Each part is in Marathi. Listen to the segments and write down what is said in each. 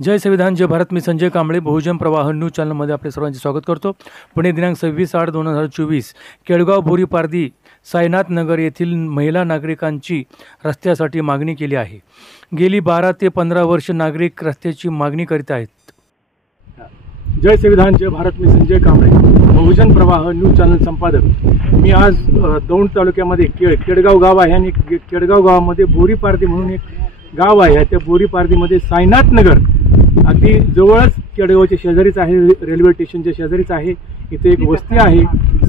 जय संविधान जय भारत. मी संजय कांबळे, बहुजन प्रवाह न्यूज चॅनलमध्ये आपले सर्वांचे स्वागत करतो. पुणे दिनांक 26/8/2024 केळगाव बोरीपारधी साईनाथ नगर येथील महिला नागरिकांची रस्त्यासाठी मागणी केली आहे. गेली 12 ते 15 वर्ष नागरिक रस्त्याची मागणी करीत आहेत. जय संविधान जय भारत. मी संजय कांबळे, बहुजन प्रवाह न्यूज चॅनल संपादक. मी आज दौंड तालुक्यामध्ये केळगाव गाव आहे आणि केळगाव गावामध्ये बोरीपारधी म्हणून एक गाव आहे. त्या बोरीपारधीमध्ये साईनाथ नगर अगदी जवळच केळगावच्या शेजारीच आहे, रेल्वे स्टेशनच्या शेजारीच आहे. इथे एक वस्ती आहे,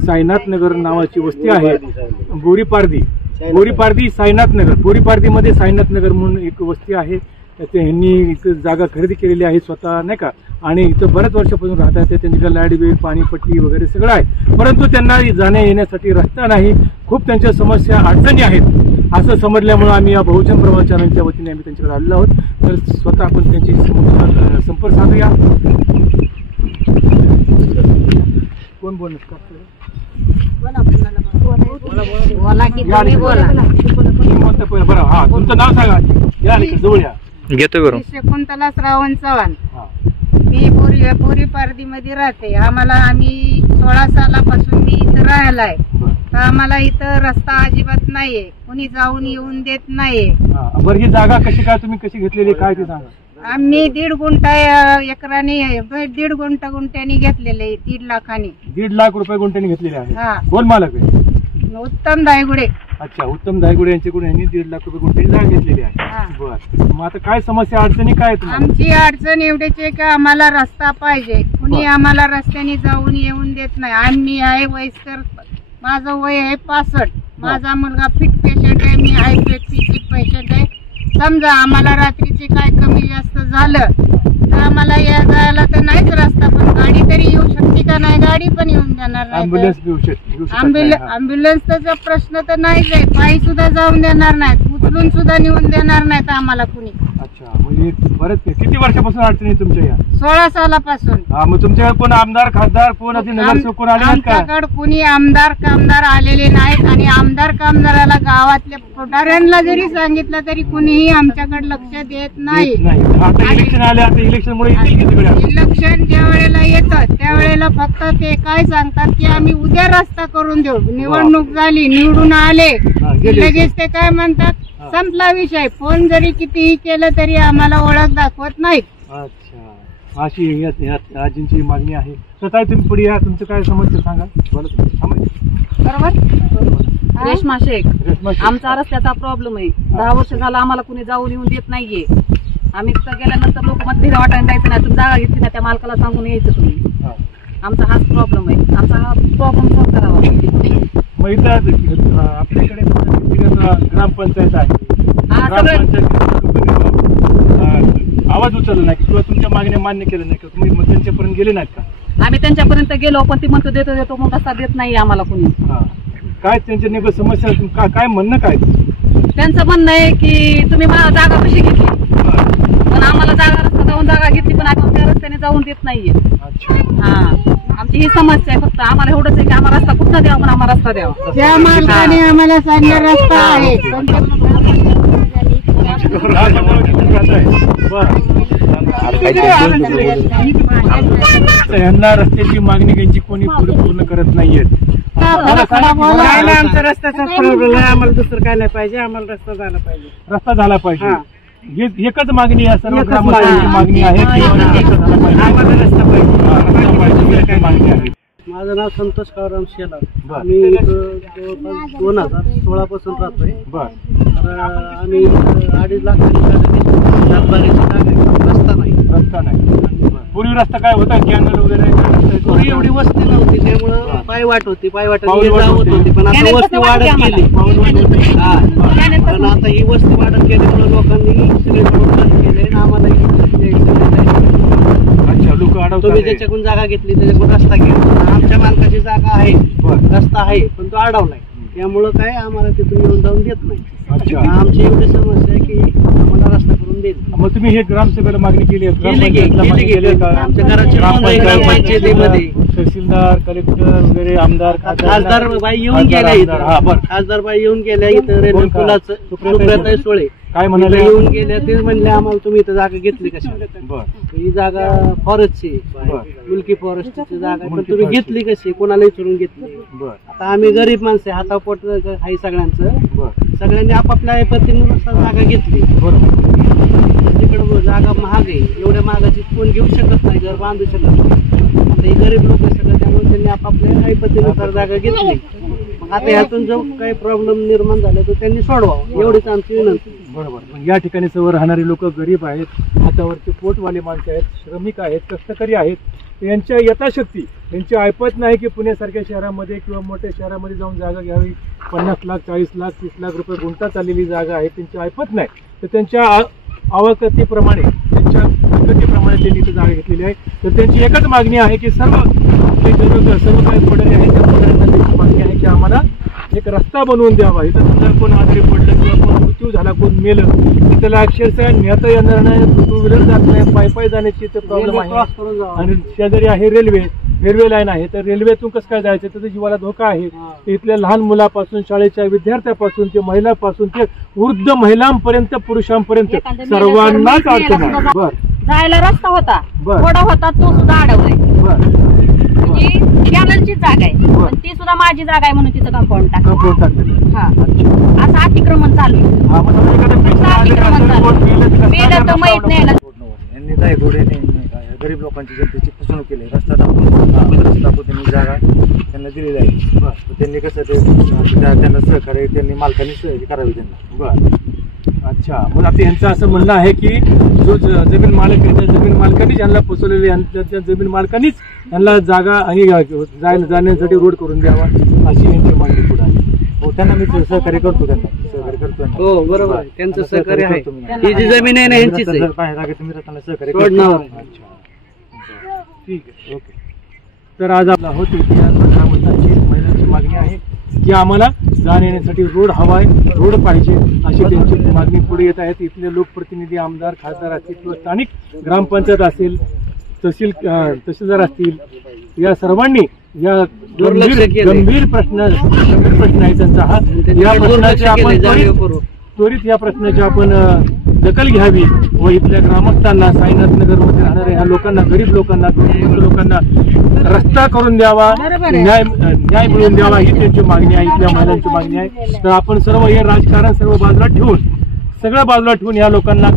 साईनाथ नगर नावाची वस्ती आहे. बोरीपारधी साईनाथ नगर, बोरीपारधीमध्ये साईनाथ नगर म्हणून एक वस्ती आहे. ते ह्यांनी इथं जागा खरेदी केलेली आहे स्वतः, नाही का, आणि इथं बऱ्याच वर्षापासून राहतात. त्यांच्याकडे लाईट बिल, पाणीपट्टी वगैरे सगळं आहे, परंतु त्यांना जाण्या येण्यासाठी रस्ता नाही. खूप त्यांच्या समस्या अडचणी आहेत असं समजल्यामुळे आम्ही या बहुजन प्रवाह चॅनलच्या वतीने आम्ही त्यांच्याकडे आलेलो आहोत. तर स्वतः आपण त्यांची संपर्क साधूया. कोण बोलणार? बरं, हा, तुमचं नाव सांगा. या जवळ या. घेतो बरोबर. शकुंतला श्रावण चव्हाण. मी बोरीपारधी मध्ये राहते. आम्ही 16 सालापासून मी इथं राहायला आहे. तर आम्हाला इथं रस्ता अजिबात नाहीये, कोणी जाऊन येऊन देत नाहीये. बरं, ही जागा कशी काय तुम्ही कशी घेतलेली काय ते सांगा. आम्ही 1.5 गुंठा एकराने 1.5 गुंठ्याने घेतलेले, 1.5 लाखाने. 1.5 लाख रुपये गुंठ्याने घेतलेले आहे. हा. कोण मालक आहे? उत्तम दायगुडे. अच्छा, उत्तम दायगुडे यांच्याकडून यांनी 1.5 लाख रुपये गुंठ्याने जागा घेतलेली आहे. बरं, मग आता काय समस्या अडचणी काय आहेत? आमची अडचण एवढीच आहे की आम्हाला रस्ता पाहिजे. कुणी आम्हाला रस्त्याने जाऊन येऊन देत नाही. आम्ही आहे वयस्कर, माझं वय आहे 65. माझा मुलगा फिट पेशंट आहे, मी हाय फिट पेशंट आहे. समजा आम्हाला रात्रीची काय कमी जास्त झालं तर आम्हाला या जायला तर नाहीच रस्ता, पण गाडी तरी येऊ शकते का नाही? गाडी पण येऊन देणार नाही. ॲम्ब्युलन्सचा प्रश्न तर नाहीच आहे. पायी सुद्धा जाऊन देणार नाहीत, उचलून सुद्धा नेऊन देणार नाहीत आम्हाला कुणी. अच्छा, म्हणजे बरेच किती वर्षापासून अडचणी तुमच्या या? 16 सालापासून. हा, मग तुमच्याकडे कोण आमदार खासदार कोण असे नगरसेवक कोण आले का? आमच्याकडे कुणी आमदार कामदार आलेले नाहीत. आणि आमदार कामदाराला गावातल्या पुढाऱ्यांना जरी सांगितलं तरी कुणीही आमच्याकडे लक्ष देत नाही. आता इलेक्शन आले, आता इलेक्शनमुळे इलेक्शन ज्या वेळेला येतं त्यावेळेला फक्त ते काय सांगतात की आम्ही उद्या रस्ता करून देऊ. निवडणूक झाली, निवडून आले लगेच ते काय म्हणतात, संपला विषय. फोन जरी कितीही केलं तरी आम्हाला ओळख दाखवत नाहीत. अच्छा, अशी आजींची मागणी आहे. स्वतः तुम्ही पुढे या, तुमचं काय समस्या सांगा. बरोबर. रेश्मा शेख. आमचा रस्त्याचा प्रॉब्लेम आहे. 10 वर्ष झालं आम्हाला कुणी जाऊन येऊन देत नाहीये. आम्ही तिथं गेल्यानंतर लोक मध्ये वाटायला जायचं नाही, तुम्ही जागा घेतली ना त्या मालकाला सांगून यायचं तुम्ही. आमचा हाच प्रॉब्लेम आहे. आमचा हा प्रॉब्लेम सॉल्व्ह करावा. मग इथं आपल्याकडे ग्रामपंचायत आहे, आवाज उचलला नाही किंवा तुमच्या मागण्या मान्य केल्या नाही का? तुम्ही मग त्यांच्यापर्यंत गेले नाहीत का? आम्ही त्यांच्यापर्यंत गेलो, पण ती म्हणतो देतो देतो मग रस्ता देत नाही आम्हाला कुणी. काय त्यांच्या नेमकं समस्या काय म्हणणं काय? त्यांचं म्हणणं आहे की तुम्ही मला जागा कशी घेतली, पण आम्हाला जागा रस्ता जाऊन जागा घेतली पण आम्ही त्या रस्त्याने जाऊन देत नाहीये. हा, आमची ही समस्या आहे. फक्त आम्हाला एवढंच आहे की आम्हाला रस्ता कुठं द्यावा, पण आम्हाला रस्ता द्यावा. त्या मालकाने आम्हाला सांगणार रस्ता आहे. यांना रस्त्याची मागणी त्यांची कोणी पूर्ण करत नाहीयेत. आमचा रस्त्याचा प्रॉब्लेम आहे. आम्हाला दुसरं काय नाही पाहिजे, आम्हाला रस्ता झाला पाहिजे. रस्ता झाला पाहिजे. एकच मागणी आहे, सर्व ग्रामस्थांची मागणी आहे. मागणी आहे. माझं नाव संतोष कावराम शेलार. आम्ही 2016 पासून राहतोय. तर आम्ही 2.5 लाख रस्ता नाही. पूर्वी रस्ता काय होता, कॅनल वगैरे? पूर्वी एवढी वस्ती नव्हती, त्यामुळं पाय वाट होती, पाय वाटत होती. पण आता वस्ती वाढत गेली. पण आता ही वस्ती वाढत गेल्यामुळे लोकांनी सगळे चालू केले. आम्हाला लोक अडवतात. तुम्ही ज्याच्याकडून जागा घेतली त्याच्याकडून रस्ता घ्या. आमच्या मालकाची जागा आहे, रस्ता आहे, पण तो अडवलाय. त्यामुळं काय आम्हाला तिथून येऊन जाऊन देत नाही. आमची एवढी समस्या आहे की आम्हाला रस्ता करून देत. मग तुम्ही हे ग्रामसभेला मागणी केली आहे? आमच्या घराची ग्रामपंचायतीमध्ये तहसीलदार, कलेक्टर वगैरे, आमदार खासदार बाई येऊन गेल्या इथं. खासदार बाई येऊन गेल्या इथं. रेल्वे पुलाचं सुप्रताई सोळे काय इथं म्हणाले? येऊन गेल्या तेच म्हणले आम्हाला तुम्ही इथं जागा घेतली कशा बर ही जागा फॉरेस्टची मुलकी फॉरेस्टची जागा आहे, पण तुम्ही घेतली कशी कोणाला विचारून घेतली? बर आता आम्ही गरीब माणसं आहे, हातापोट आहे सगळ्यांचं, बर सगळ्यांनी आपापल्या पद्धतीनुसार जागा घेतली. बरोबर तिकडं जागा महाग आहे, एवढ्या महागाची कोण घेऊ शकत नाही, घर बांधू शकत नाही. आता ही गरीब लोक सगळं, त्यामुळे त्यांनी आपापल्या काही पद्धतीनुसार जागा घेतली. मग आता यातून जो काही प्रॉब्लेम निर्माण झाला तर त्यांनी सोडवावं, एवढीच आमची विनंती. बरोबर. पण या ठिकाणी सर्व राहणारी लोक गरीब आहेत, हातावरचे पोटवाले माणसं आहेत, श्रमिक आहेत, कष्टकरी आहेत. यांच्या यथाशक्ती यांची ऐपत नाही की पुण्यासारख्या शहरामध्ये किंवा मोठ्या शहरामध्ये जाऊन जागा घ्यावी. 50 लाख 40 लाख 30 लाख रुपये गुंठा चाललेली जागा आहे, त्यांची ऐपत नाही. तर त्यांच्या आवकतीप्रमाणे त्यांच्या पद्धतीप्रमाणे त्यांनी इथं जागा घेतलेली आहे. तर त्यांची एकच मागणी आहे की सर्व काही पुढारी आहेत त्या पुढाऱ्यांना त्यांची मागणी आहे की आम्हाला एक रस्ता बनवून द्यावा. इथं समजा कोण आजारी पडलं किंवा कोण मृत्यू झाला, कोण मेलं तर त्याला अक्षरशः नेता येणार नाही, 2 व्हीलर जात नाही, पायी जाण्याची ते प्रॉब्लेम आहे. आणि शेजारी आहे रेल्वे लाईन आहे, तर रेल्वेतून कसं काय जायचं, त्याचा जीवाला धोका आहे. इथल्या लहान मुलापासून, शाळेच्या विद्यार्थ्यापासून ते महिलापासून ते वृद्ध महिलांपर्यंत, पुरुषांपर्यंत सर्वांनाच अडचण आहे. बर जायला रस्ता होता, बर. थोडा होता, तो सुद्धा अडवलाय. बर म्हणजे कॅनलची जागा आहे, पण ती सुद्धा माझी जागा आहे म्हणून तिथं कंपाऊंड कंपाऊंड टाकलेलं. हा असं अतिक्रमण चालू आहे. हा, मग समजा एखादा पेशंट आजारी असेल, कोण मेलं तर माहित नाही ना. यांनी जायगोडीने गरीब लोकांची जनतेची फसवणूक केली. रस्ता दाखवून त्यांनी जागा त्यांना दिलेली आहे. तर त्यांनी कसं ते त्यांना सहकार्य त्यांनी मालकांनी सहकार्य करावी त्यांना. बर अच्छा. मग आता यांचं असं म्हणणं आहे की जो जमीन मालक आहे त्या जमीन मालकांनीच यांना फसवलेले, त्या जमीन मालकांनीच यांना जागा आणि जाण्यासाठी रोड करून द्यावा अशी यांची मागणी पुढे आहे. हो, त्यांना मी सहकार्य करतो, त्यांना सहकार्य करतो. हो बरोबर आहे, त्यांचं सहकार्य आहे. ही जी जमीन आहे ना यांचीच आहे. जागेत तुम्ही त्यांना सहकार्य सोडणार. अच्छा ठीक आहे ओके. तर आज आपला होती 15 वर्षांची महिलांची मागणी आहे की आम्हाला जाण्या येण्यासाठी रोड हवा आहे, रोड पाहिजे अशी त्यांची मागणी पुढे येत आहेत. इथले लोकप्रतिनिधी, आमदार, खासदार असतील किंवा स्थानिक ग्रामपंचायत असेल, तहसीलदार असतील, या सर्वांनी या गंभीर प्रश्न आहे त्यांचा हा. या प्रश्नाची आपण त्वरित या प्रश्नाची आपण दखल घ्यावी व इथल्या ग्रामस्थांना, साईनाथ नगर मध्ये राहणाऱ्या ह्या लोकांना, गरीब लोकांना, लोकांना रस्ता करून द्यावा, न्याय मिळवून द्यावा ही त्यांची मागणी आहे, इथल्या महिलांची मागणी आहे. तर आपण सर्व हे राजकारण सर्व बाजूला ठेवून, सगळं बाजूला ठेवून या लोकांना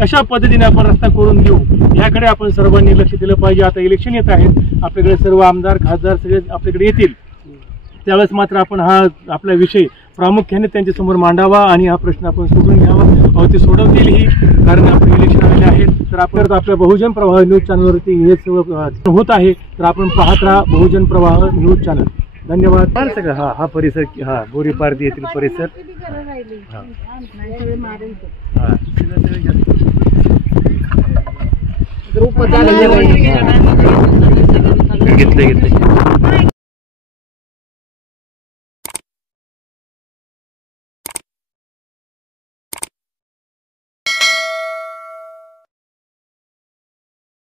कशा पद्धतीने आपण रस्ता करून देऊ याकडे आपण सर्वांनी लक्ष दिलं पाहिजे. आता इलेक्शन येत आहेत, आपल्याकडे सर्व आमदार, खासदार सगळे आपल्याकडे येतील, त्यावेळेस मात्र आपण हा आपला विषय प्रामुख्याने त्यांच्या समोर मांडावा आणि हा प्रश्न आपण सोडून घ्यावा. ते सोडवतीलही, कारण आपण इलेक्शन आलेले आहेत. तर आपण आपल्या बहुजन प्रवाह न्यूज चॅनलवरती हे सर्व होत आहे. तर आपण पाहत राहा बहुजन प्रवाह न्यूज चॅनल. धन्यवाद. सगळं हा परिसर, हा बोरीपारदी येथील परिसर. घेतले